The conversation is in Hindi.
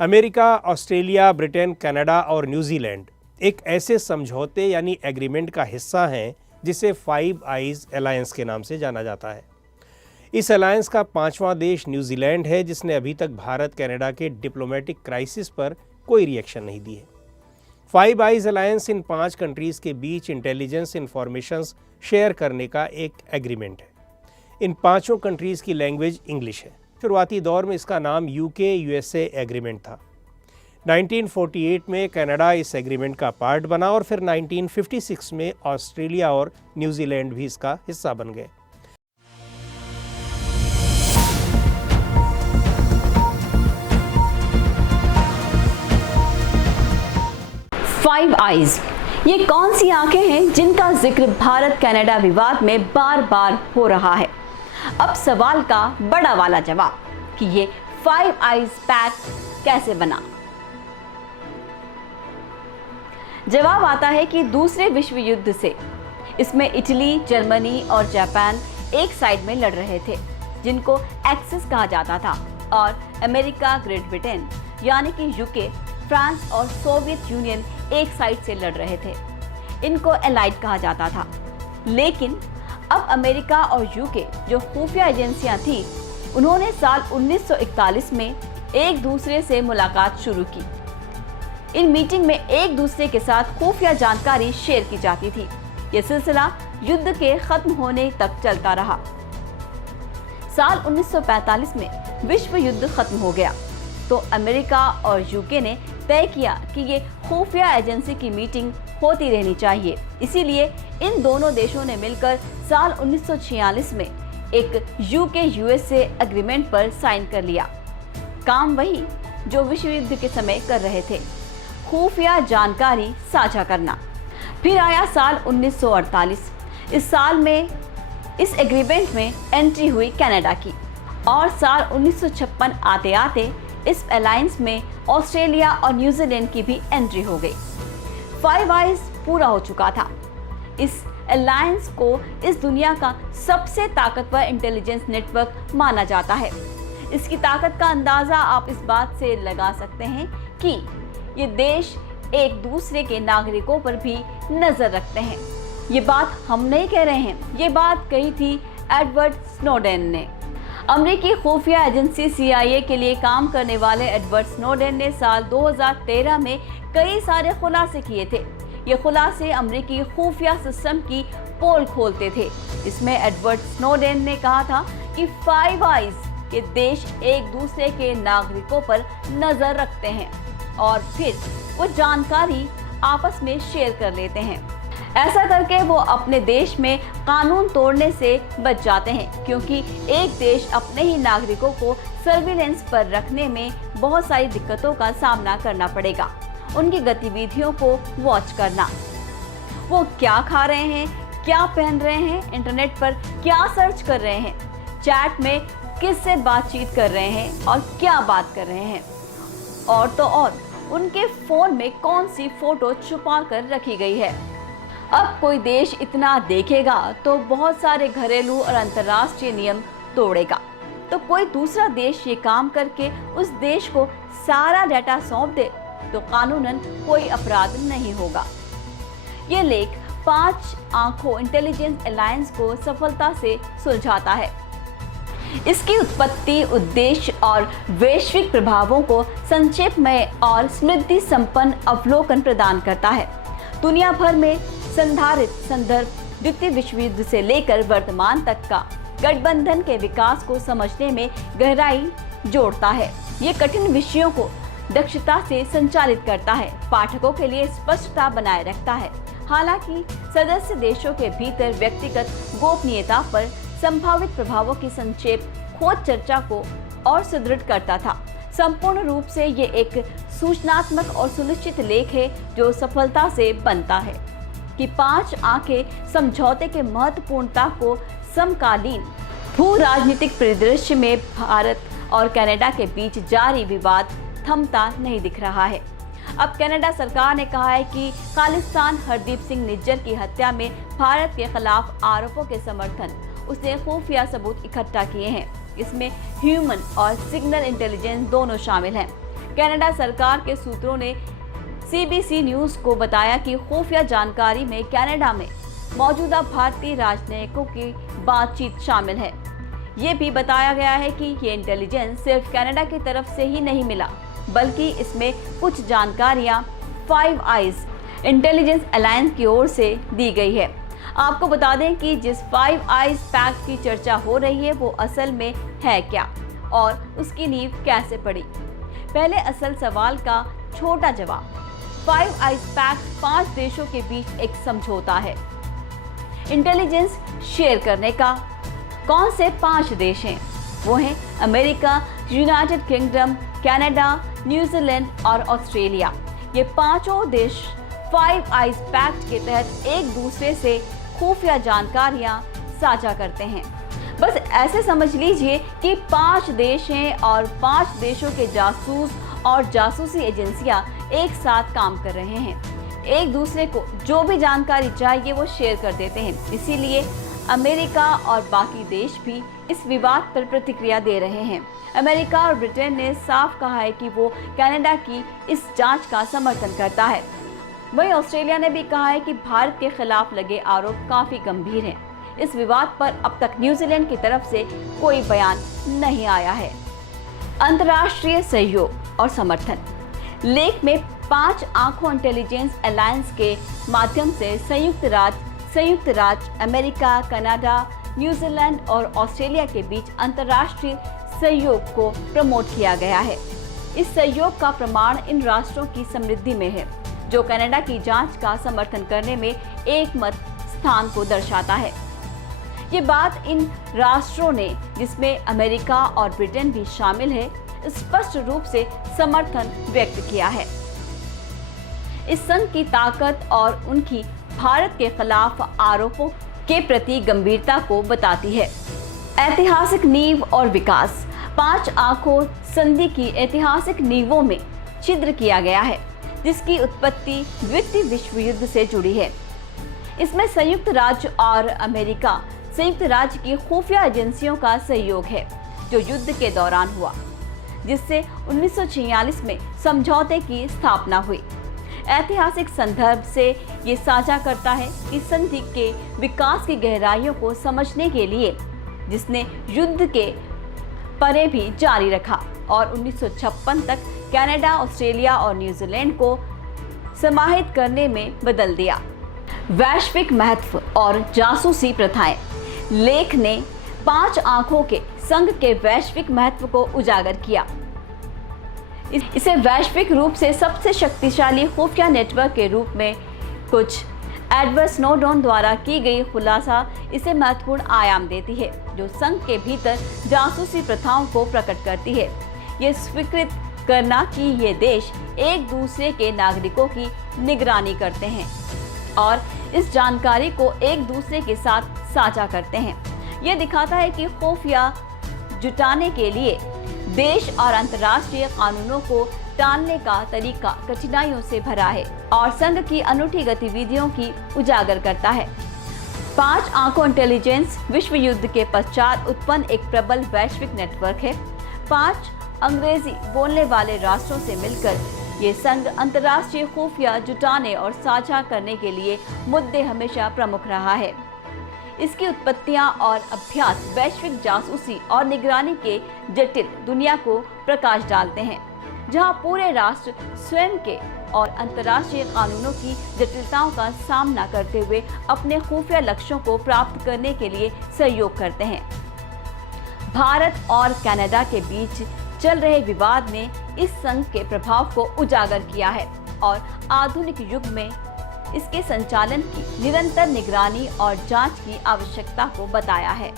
अमेरिका, ऑस्ट्रेलिया, ब्रिटेन, कनाडा और न्यूजीलैंड एक ऐसे समझौते यानी एग्रीमेंट का हिस्सा हैं जिसे फाइव आइज अलायंस के नाम से जाना जाता है। इस अलायंस का 5वां देश न्यूजीलैंड है, जिसने अभी तक भारत कनाडा के डिप्लोमेटिक क्राइसिस पर कोई रिएक्शन नहीं दी है। फाइव आइज अलायंस इन 5 कंट्रीज के बीच इंटेलिजेंस इंफॉर्मेशंस शेयर करने का एक एग्रीमेंट है। इन 5 कंट्रीज की लैंग्वेज इंग्लिश है। शुरुआती दौर में इसका नाम यूके यूएसए एग्रीमेंट था। 1948 में कनाडा इस एग्रीमेंट का पार्ट बना और फिर 1956 में ऑस्ट्रेलिया और न्यूजीलैंड भी इसका हिस्सा बन गए। फाइव आइज, ये कौन सी आंखें हैं जिनका जिक्र भारत कनाडा विवाद में बार बार हो रहा है। अब सवाल का बड़ा वाला जवाब कि ये फाइव आइज पैक्ट कैसे बना। जवाब आता है कि दूसरे विश्व युद्ध से इसमें इटली, जर्मनी और जापान एक साइड में लड़ रहे थे, जिनको एक्सिस कहा जाता था, और अमेरिका, ग्रेट ब्रिटेन यानी कि यूके, फ्रांस और सोवियत यूनियन एक साइड से लड़ रहे थे। इनको एलाइड कहा जाता था। लेकिन अब अमेरिका और यूके जो खुफिया एजेंसियां थी, उन्होंने साल 1941 में एक दूसरे से मुलाकात शुरू की। इन मीटिंग में एक दूसरे के साथ खुफिया जानकारी शेयर की जाती थी। यह सिलसिला युद्ध के खत्म होने तक चलता रहा। साल 1945 में विश्व युद्ध खत्म हो गया तो अमेरिका और यूके ने तय किया कि ये खुफिया एजेंसी की मीटिंग होती रहनी चाहिए। इसीलिए इन दोनों देशों ने मिलकर साल 1946 में एक यूके यूएसए एग्रीमेंट पर साइन कर लिया। काम वही जो विश्व युद्ध के समय कर रहे थे, खुफिया जानकारी साझा करना। फिर आया साल 1948। इस साल में इस एग्रीमेंट में एंट्री हुई कनाडा की, और साल 1956 आते आते इस अलायंस में ऑस्ट्रेलिया और न्यूजीलैंड की भी एंट्री हो गई। फाइव आइज पूरा हो चुका था। इस अलायंस को इस दुनिया का सबसे ताकतवर इंटेलिजेंस नेटवर्क माना जाता है। इसकी ताकत का अंदाजा आप इस बात से लगा सकते हैं कि ये देश एक दूसरे के नागरिकों पर भी नजर रखते हैं। ये बात हम नहीं कह रहे हैं, ये बात कही थी एडवर्ड स्नोडेन ने। अमेरिकी खुफिया एजेंसी CIA के लिए काम करने वाले एडवर्ड स्नोडेन ने साल 2013 में कई सारे खुलासे किए थे। ये खुलासे अमेरिकी खुफिया सिस्टम की पोल खोलते थे। इसमें एडवर्ड स्नोडेन ने कहा था कि फाइव आइज के देश एक दूसरे के नागरिकों पर नजर रखते हैं और फिर वो जानकारी आपस में शेयर कर लेते हैं। ऐसा करके वो अपने देश में कानून तोड़ने से बच जाते हैं, क्योंकि एक देश अपने ही नागरिकों को सर्विलेंस पर रखने में बहुत सारी दिक्कतों का सामना करना पड़ेगा। उनकी गतिविधियों को वॉच करना, वो क्या खा रहे हैं, क्या पहन रहे हैं, इंटरनेट पर क्या सर्च कर रहे हैं, चैट में किससे बातचीत कर रहे हैं और क्या बात कर रहे हैं, और तो और उनके फोन में कौन सी फोटो छुपा कर रखी गई है। अब कोई देश इतना देखेगा तो बहुत सारे घरेलू और अंतर्राष्ट्रीय नियम तोड़ेगा, तो कोई दूसरा देश ये काम करके उस देश को सारा डाटा सौंप दे तो कानूनन कोई अपराध नहीं होगा। ये लेख 5 आंखों इंटेलिजेंस अलायंस को सफलता से सुलझाता है। इसकी उत्पत्ति, उद्देश्य और वैश्विक प्रभावों को संक्षेप में और स्मृति संपन्न अवलोकन प्रदान करता है। दुनिया भर में संधारित संदर्भ द्वितीय विश्व युद्ध से लेकर वर्तमान तक का गठबंधन के विकास को समझने में गहराई जोड़ता है। ये कठिन विषयों को दक्षता से संचालित करता है, पाठकों के लिए स्पष्टता बनाए रखता है। हालांकि सदस्य देशों के भीतर व्यक्तिगत गोपनीयता पर संभावित प्रभावों की संक्षेप खोज चर्चा को और सुदृढ़ करता था। संपूर्ण रूप से ये एक सूचनात्मक और सुनिश्चित लेख है जो सफलता से बनता है कि 5 आंखें समझौते के महत्वपूर्णता को समकालीन भू राजनीतिक परिदृश्य में भारत और कनाडा के बीच जारी विवाद थमता नहीं दिख रहा है। अब कनाडा सरकार ने कहा है कि खालिस्तान हरदीप सिंह निज्जर की हत्या में भारत के खिलाफ आरोपों के समर्थन उसने खुफिया सबूत इकट्ठा किए हैं। इसमें ह्यूमन और सिग्नल इंटेलिजेंस दोनों शामिल हैं। कनाडा सरकार के सूत्रों ने CBC न्यूज को बताया कि खुफिया जानकारी में कनाडा में मौजूदा भारतीय राजनयिकों की बातचीत शामिल है। ये भी बताया गया है कि ये इंटेलिजेंस सिर्फ कनाडा की तरफ से ही नहीं मिला, बल्कि इसमें कुछ जानकारियां फाइव आइज इंटेलिजेंस अलायंस की ओर से दी गई है। आपको बता दें कि जिस फाइव आइज पैक्ट की चर्चा हो रही है वो असल में है क्या और उसकी नींव कैसे पड़ी। पहले असल सवाल का छोटा जवाब, फाइव आइज पैक्ट 5 देशों के बीच एक समझौता है इंटेलिजेंस शेयर करने का। कौन से 5 देश हैं? वो हैं America, United kingdom, Canada, New Zealand और ऑस्ट्रेलिया। ये 5 देश फाइव आइज पैक्ट के तहत एक दूसरे से खुफिया जानकारियां साझा करते हैं। बस ऐसे समझ लीजिए कि 5 देश हैं और 5 देशों के जासूस और जासूसी एजेंसियां एक साथ काम कर रहे हैं। एक दूसरे को जो भी जानकारी चाहिए वो शेयर कर देते हैं। इसीलिए अमेरिका और बाकी देश भी इस विवाद पर प्रतिक्रिया दे रहे हैं। अमेरिका और ब्रिटेन ने साफ कहा है कि वो कनाडा की इस जांच का समर्थन करता है। वहीं ऑस्ट्रेलिया ने भी कहा है कि भारत के खिलाफ लगे आरोप काफी गंभीर हैं। इस विवाद पर अब तक न्यूजीलैंड की तरफ से कोई बयान नहीं आया है। अंतर्राष्ट्रीय सहयोग और समर्थन। लेख में 5 आंखों इंटेलिजेंस अलायंस के माध्यम से संयुक्त राज्य अमेरिका, कनाडा, न्यूजीलैंड और ऑस्ट्रेलिया के बीच अंतर्राष्ट्रीय सहयोग को प्रमोट किया गया है। इस सहयोग का प्रमाण इन राष्ट्रों की समृद्धि में है, जो कनाडा की जांच का समर्थन करने में एकमत स्थान को दर्शाता है। ये बात इन राष्ट्रों ने, जिसमें अमेरिका और ब्रिटेन भी शामिल है, स्पष्ट रूप से समर्थन व्यक्त किया है। इस संघ की ताकत और उनकी भारत के खिलाफ आरोपों के प्रति गंभीरता को बताती है। ऐतिहासिक नींव और विकास। 5 आंखों संधि की ऐतिहासिक नींवों में छिद्र किया गया है, जिसकी उत्पत्ति द्वितीय विश्व युद्ध से जुड़ी है। इसमें संयुक्त राज्य और अमेरिका संयुक्त राज्य की खुफिया एजेंसियों का सहयोग है, जो युद्ध के दौरान हुआ, जिससे 1946 में समझौते की स्थापना हुई। ऐतिहासिक संदर्भ से ये साझा करता है कि संधि के विकास की गहराइयों को समझने के लिए, जिसने युद्ध के परे भी जारी रखा और 1956 तक कनाडा, ऑस्ट्रेलिया और न्यूजीलैंड को समाहित करने में बदल दिया। वैश्विक महत्व और जासूसी प्रथाएं। लेख ने 5 आंखों के संघ के वैश्विक महत्व को उजागर किया। इसे वैश्विक रूप से सबसे शक्तिशाली खुफिया नेटवर्क के रूप में कुछ एडवर्ड स्नोडेन द्वारा की गई खुलासा इसे महत्वपूर्ण आयाम देती है, जो संघ के भीतर जासूसी प्रथाओं को प्रकट करती है। ये स्वीकृत करना कि ये देश एक दूसरे के नागरिकों की निगरानी करते हैं और इस जानकारी को एक दूसरे के साथ साझा करते हैं। यह दिखाता है कि खुफिया जुटाने के लिए देश और अंतर्राष्ट्रीय कानूनों को टालने का तरीका कठिनाइयों से भरा है और संघ की अनूठी गतिविधियों की उजागर करता है। 5 आंखों इंटेलिजेंस विश्व युद्ध के पश्चात उत्पन्न एक प्रबल वैश्विक नेटवर्क है। 5 अंग्रेजी बोलने वाले राष्ट्रों से मिलकर ये संघ अंतर्राष्ट्रीय खुफिया जुटाने और साझा करने के लिए मुद्दे हमेशा प्रमुख रहा है। इसकी उत्पत्तियां और अभ्यास वैश्विक जासूसी और निगरानी के जटिल दुनिया को प्रकाश डालते हैं, जहां पूरे राष्ट्र स्वयं के और अंतर्राष्ट्रीय कानूनों की जटिलताओं का सामना करते हुए अपने खुफिया लक्ष्यों को प्राप्त करने के लिए सहयोग करते हैं। भारत और कनाडा के बीच चल रहे विवाद ने इस संघ के प्रभाव को उजागर किया है और आधुनिक युग में इसके संचालन की निरंतर निगरानी और जांच की आवश्यकता को बताया है।